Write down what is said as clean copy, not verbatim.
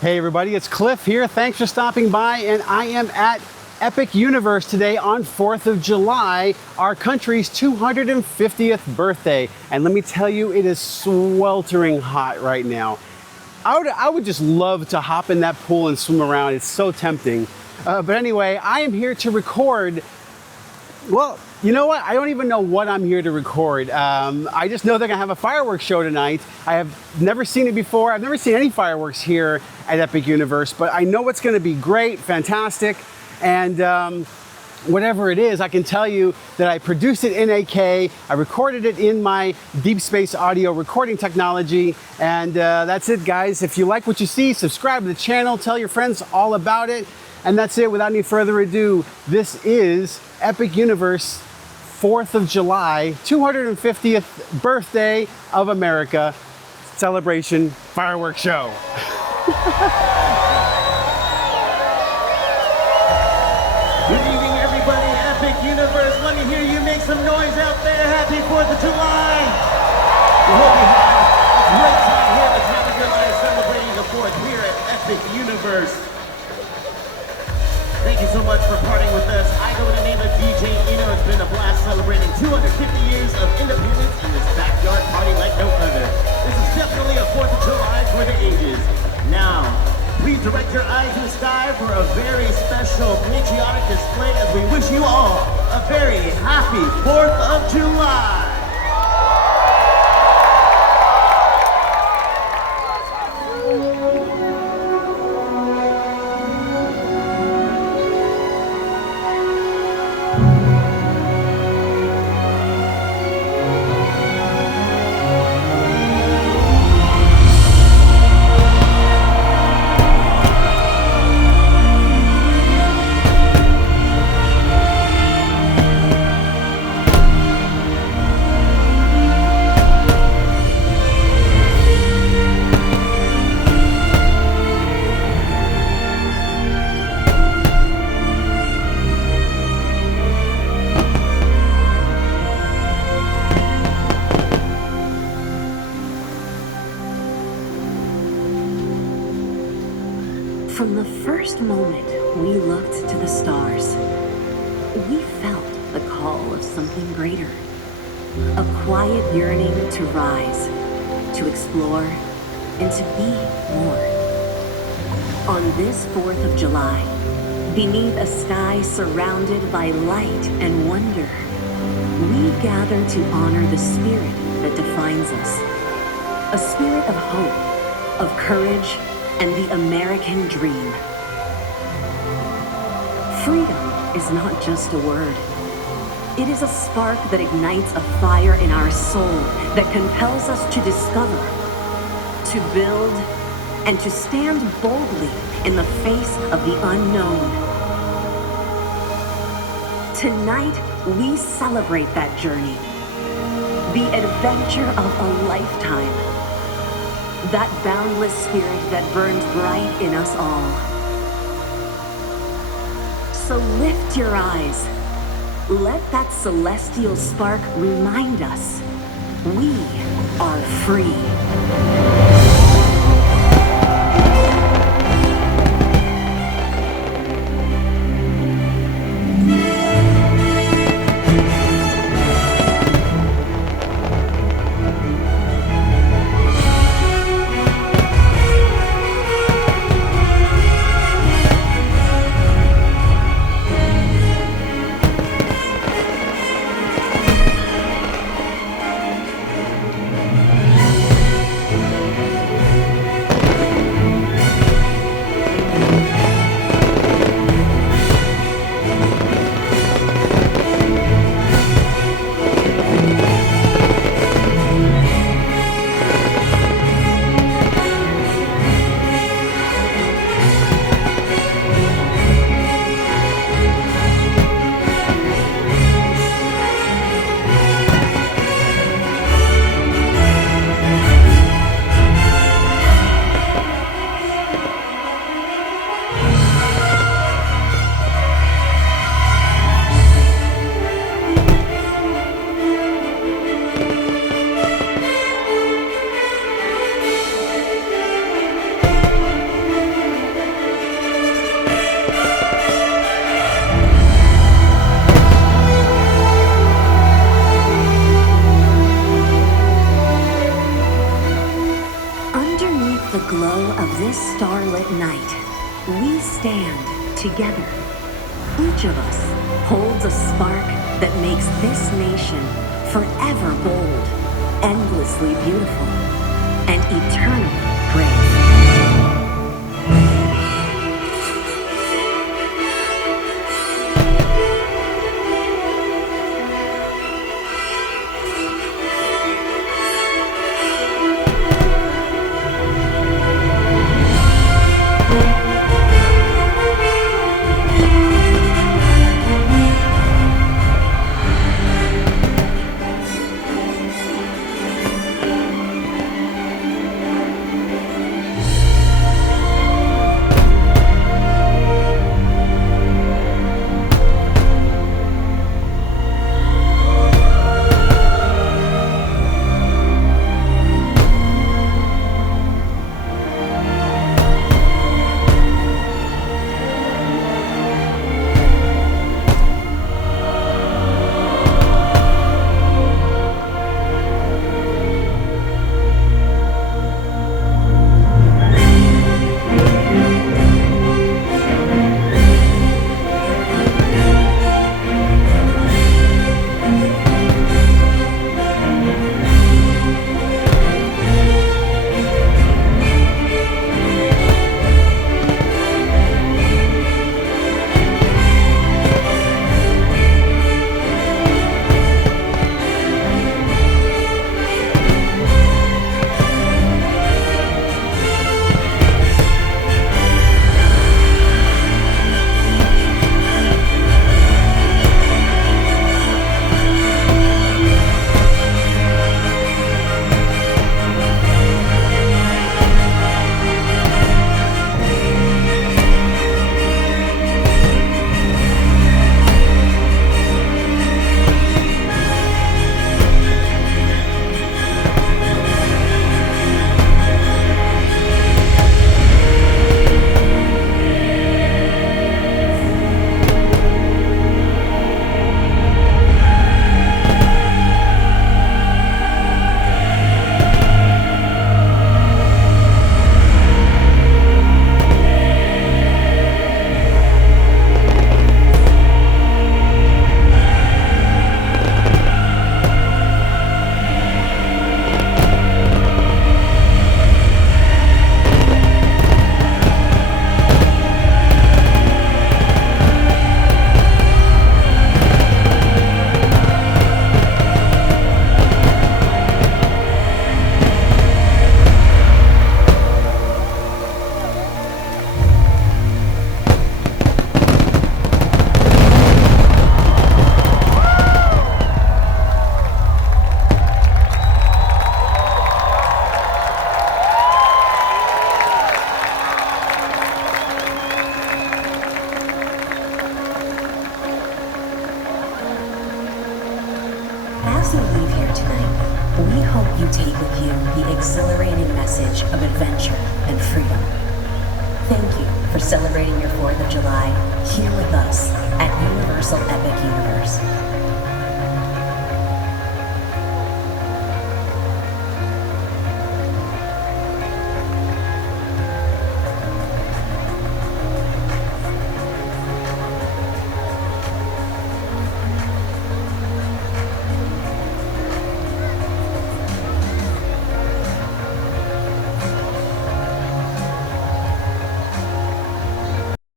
Hey everybody, it's Cliff here. Thanks for stopping by, and I am at Epic Universe today on 4th of July, our country's 250th birthday. And let me tell you, it is sweltering hot right now. I would just love to hop in that pool and swim around. It's so tempting. But anyway, I am here to record. Well, you know what? I don't even know what I'm here to record. I just know they're gonna have a fireworks show tonight. I have never seen it before. I've never seen any fireworks here at Epic Universe, but I know it's gonna be great, fantastic. And whatever it is, I can tell you that I produced it in 8K. I recorded it in my Deep Space audio recording technology. And that's it, guys. If you like what you see, subscribe to the channel, tell your friends all about it. And that's it. Without any further ado, this is Epic Universe 4th of July, 250th birthday of America celebration fireworks show. Good evening, everybody. Epic Universe. Let me hear you make some noise out there. Happy 4th of July. We hope you had a great time here at the time of your life celebrating the 4th here at Epic Universe. Thank you so much for partying with us. I go by the name of DJ Eno. It's been a blast celebrating 250 years of independence in this backyard party like no other. This is definitely a 4th of July for the ages. Now, please direct your eyes to the sky for a very special patriotic display as we wish you all a very happy 4th of July. From the first moment we looked to the stars, we felt the call of something greater. A quiet yearning to rise, to explore, and to be more. On this 4th of July, beneath a sky surrounded by light and wonder, we gather to honor the spirit that defines us. A spirit of hope, of courage, and the American dream. Freedom is not just a word. It is a spark that ignites a fire in our soul that compels us to discover, to build, and to stand boldly in the face of the unknown. Tonight, we celebrate that journey, the adventure of a lifetime. That boundless spirit that burns bright in us all. So lift your eyes. Let that celestial spark remind us we are free. Beneath the glow of this starlit night, we stand together. Each of us holds a spark that makes this nation forever bold, endlessly beautiful, and eternally brave. As you leave here tonight, we hope you take with you the exhilarating message of adventure and freedom. Thank you for celebrating your 4th of July here with us at Universal Epic Universe.